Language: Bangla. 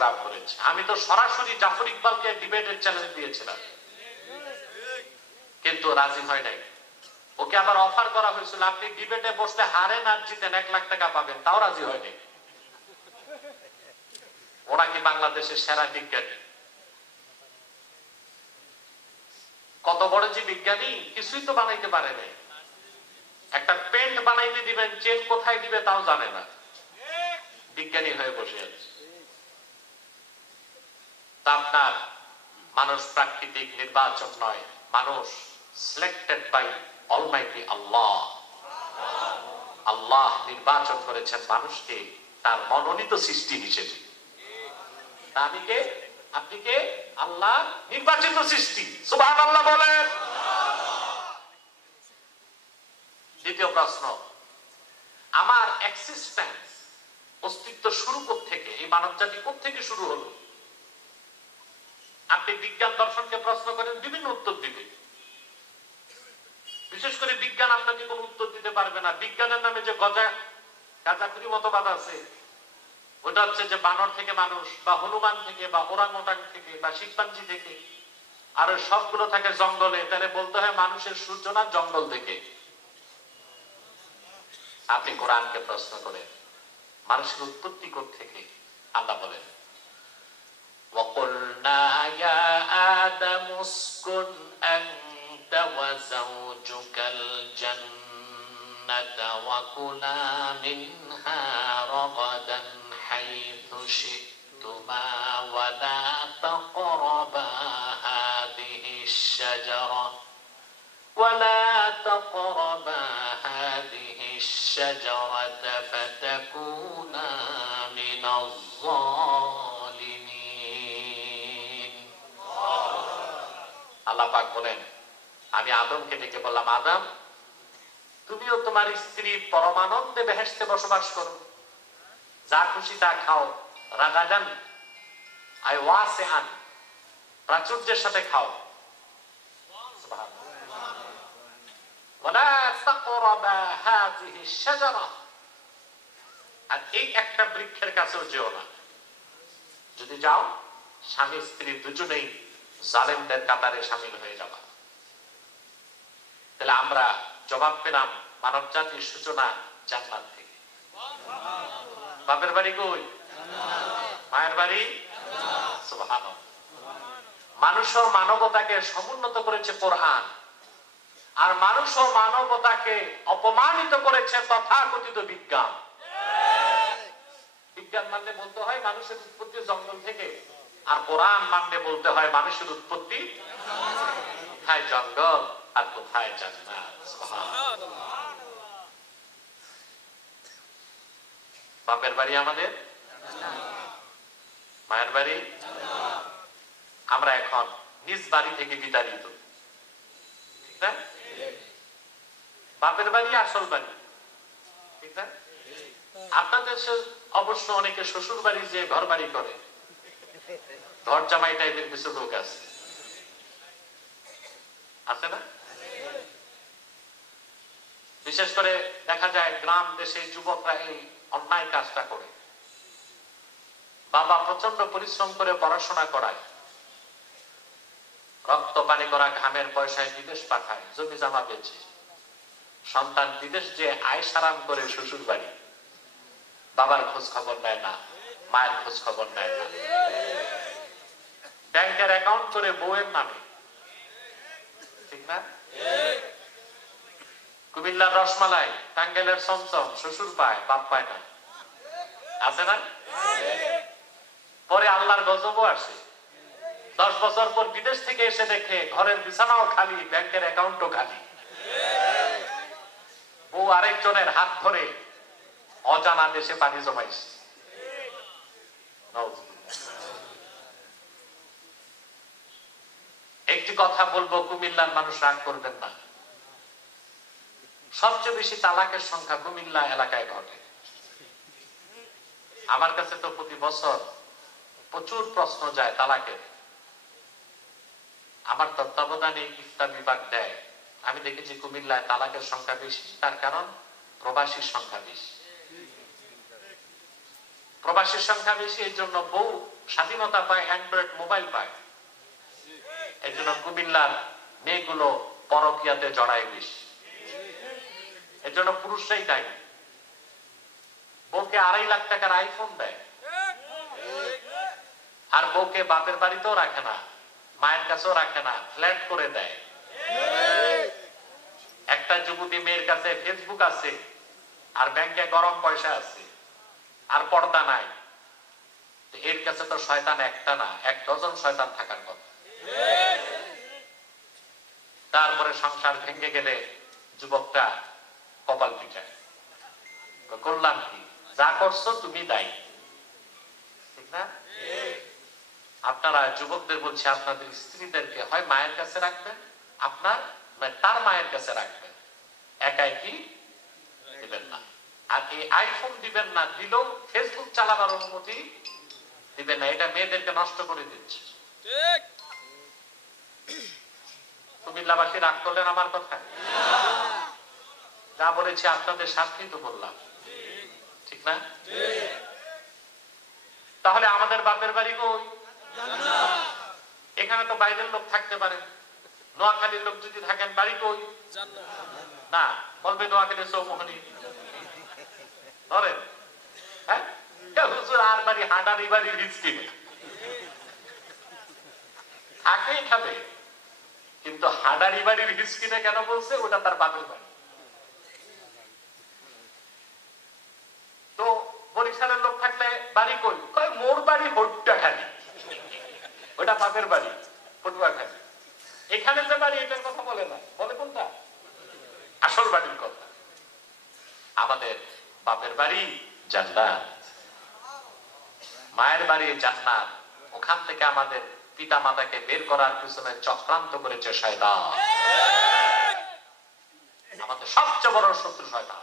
সংগ্রাম করেছে। আমি তো সরাসরি জাফর ইকবালকে ডিবেটের চ্যালেঞ্জ দিয়েছিলাম, কিন্তু রাজি হয় নাই। ওকে আবার অফার করা হয়েছিল, আপনি ডিবেটে বসলে হারেন আর জিতেন 1 লাখ টাকা পাবেন, তাও রাজি হয়নি। ওরা কি বাংলাদেশের সেরা বিজ্ঞানী? কত বড় যে বিজ্ঞানী, কিছুই তো বানাইতে পারে নাই। একটা পেন্ট বানাইতে দিবেন, চেন কোথায় দিবে তাও জানে না, বিজ্ঞানী হয়ে বসে আছে। আপনার মানুষ প্রাকৃতিক নির্বাচন নয়, মানুষ সিলেক্টেড বাই অলমাইটি আল্লাহ। আল্লাহ নির্বাচন করেছেন মানুষকে তার মনোনীত সৃষ্টি হিসেবে। আমি কে? আপনি কে? আল্লাহ নির্বাচিত সৃষ্টি। সুবহানাল্লাহ বলেন। দ্বিতীয় প্রশ্ন, আমার এক্সিস্টেন্স, অস্তিত্ব শুরু কোত্থেকে? এই মানব জাতি কোত্থেকে শুরু হলো? আপনি বিজ্ঞান দর্শনকে প্রশ্ন করেন, বিভিন্ন উত্তর দিবে। বিশেষ করে বিজ্ঞান আপনাকে কোন উত্তর দিতে পারবে না। বিজ্ঞানের নামে যে গাঁজাখুরি মতবাদ আছে, ওটা হচ্ছে যে বানর থেকে মানুষ, বা হনুমান থেকে, বা ওরাংওটাং থেকে, বা শিম্পাঞ্জি থেকে, আর সবগুলো থাকে জঙ্গলে। তাহলে বলতে হয় মানুষের সূচনা জঙ্গল থেকে। আপনি কোরআনকে প্রশ্ন করেন, মানুষের উৎপত্তি কোত্থেকে? আল্লাহ বলেন, وَقُلْنَا يَا آدَمُ اسْكُنْ أَنْتَ وَزَوْجُكَ الْجَنَّةَ وَكُلَا مِنْهَا رَغَدًا حَيْثُ شِئْتُمَا وَلَا تَقْرَبَا هَذِهِ الشَّجَرَةَ فَتَكُونَا مِنَ الظَّالِمِينَ। আল্লাহ পাক বলেন, আমি আদমকে ডেকে বললাম, আদম তুমিও তোমার স্ত্রী পরমানন্দে বেহেশতে বসবাস করো, যা খুশি তা খাও, রাগাদান আই ওয়াসিআন, প্রাচুর্যের সাথে খাও। ওয়ালা তাকরাবা হাযিহি শাজারা, আর এই একটা বৃক্ষের কাছেও যেও না। যদি যাও, স্বামী স্ত্রী দুজনেই জালেমদের কাতারে শামিল হয়ে যাবা। তাহলে আমরা জবাব পেলাম, মানব জাতির সূচনা জান্নাত থেকে। বাপের বাড়ি কই? মায়ের বাড়ি। সুবহানাল্লাহ। মানুষ ও মানবতাকে সমুন্নত করেছে কোরআন, আর মানুষ ও মানবতাকে অপমানিত করেছে তথাকথিত বিজ্ঞান। বিজ্ঞান মানলে বলতে হয় মানুষের উৎপত্তি জঙ্গল থেকে, আর কোরআন মানলে বলতে হয় মানুষের উৎপত্তি কোথায় জঙ্গল আর কোথায় জান্নাত। বাপের বাড়ি আমাদের, মায়ের বাড়ি। আমরা এখন নিজ বাড়ি থেকে বিতাড়িত, ঠিক না? বাপের বাড়ি আসল বাড়ি, ঠিক না? আপনাদের অবশ্য অনেকে শ্বশুর বাড়ি যে ঘর বাড়ি করে, ঘর জামাই টাইপের কিছু লোক আছে না? বিশেষ করে দেখা যায় গ্রাম দেশে যুবকরা এই অন্যায় কাজটা করে। বাবা প্রচন্ড পরিশ্রম করে পড়াশোনা করায়, রক্ত পানি করা ঘামের পয়সায় বিদেশ পাঠায়, জমি জমা বেচে। সন্তান বিদেশ যে আয়েশ আরাম করে শ্বশুর বাড়ি, বাবার খোঁজ খবর নেয় না, মায়ের খোঁজ খবর নেয় না। ব্যাংকের অ্যাকাউন্ট করে বউয়ের নামে, ঠিক না? কুমিল্লার রসমালাই, টাঙ্গাইলের চমচম শ্বশুর পায়, বাপ পায় না, আছে না? পরে আল্লাহর গজবও আসে। 10 বছর পর বিদেশ থেকে এসে দেখে ঘরের বিছানাও খালি, ব্যাংকের অ্যাকাউন্টও খালি। বউ আরেকজনের হাত ধরে অজানা দেশে পানি জমাইছে। একটি কথা বলবো, কুমিল্লার মানুষ রাগ করবেন না, সবচেয়ে বেশি তালাকের সংখ্যা কুমিল্লা এলাকায় ঘটে। আমার কাছে তো প্রতি বছর প্রচুর প্রশ্ন যায় তালাকের। আমার তত্ত্বাবধানে ইফতা বিভাগ দেয়, আমি দেখেছি কুমিল্লায় তালাকের সংখ্যা বেশি। তার কারণ প্রবাসীর সংখ্যা বেশি। প্রবাসীর সংখ্যা বেশি, এই জন্য বউ স্বাধীনতা পায়, অ্যান্ড্রয়েড মোবাইল পায়। এই জন্য কুমিল্লার মেয়েগুলো পরকীয়াতে জড়ায় বেশি। এর জন্য পুরুষরাই দায়ী। বউকে 2.5 লাখ টাকার আইফোন দেয়, আর বউকে বাপের বাড়িতেও রাখে না, মায়ের কাছেও রাখে না, ফ্ল্যাট করে দেয়। একটা যুবতী মেয়ের কাছে ফেসবুক আছে, আর ব্যাংকে গরম পয়সা আছে, আর পর্দা নাই। এর কাছে তো শয়তান একটা না, 1 ডজন শয়তান থাকার কথা। তারপরে সংসার ভেঙে গেলে যুবকটা কপাল পিটায়, করলাম কি? যা করছো তুমি দায়ী, ঠিক না? আপনারা যুবকদের বলছি, আপনাদের স্ত্রীদেরকে হয় মায়ের কাছে রাখবেন, আপনার তার মায়ের কাছে রাখবেন, একাই কি দিবেন না। আর এই আইফোন দিবেন না, দিলেও ফেসবুক চালাবার অনুমতি দিবেন না। এটা মেয়েদেরকে নষ্ট করে দিচ্ছে। কুমিল্লাবাসী রাগ করলেন আমার কথা? যা বলেছি আপনাদের শাস্তি তো বললাম, ঠিক না? তাহলে আমাদের বাপের বাড়ি কই? এখানে তো বাইরের লোক থাকতে পারেন, নোয়াখালীর লোক যদি থাকেন, বাড়ি কই? না, বলবে নোয়াখালীর চৌমোহনী ধরেন। হ্যাঁ, আর বাড়ি হাঁটারি বাড়ি রিস্কিনে থাকেই খাবে, কিন্তু হাঁটারি বাড়ির রিস্কিনে কেন বলছে? ওটা তার বাপের বাড়ি। তো বরিশালের লোক থাকলে বাড়ি কই? কয় মোর বাড়ি হট্টাখালী, ওটা বাপের বাড়ি পটুয়াখালী। এখানে যে বাড়ি এটার কথা বলে না, বলে কোনটা? আসল বাড়ির কথা। আমাদের বাপের বাড়ি জান্নাত, মায়ের বাড়ি জান্নাত। ওখান থেকে আমাদের পিতা মাতাকে বের করার পিছনে চক্রান্ত করেছে শয়তান। আমাদের সবচেয়ে বড় শত্রু শয়তান।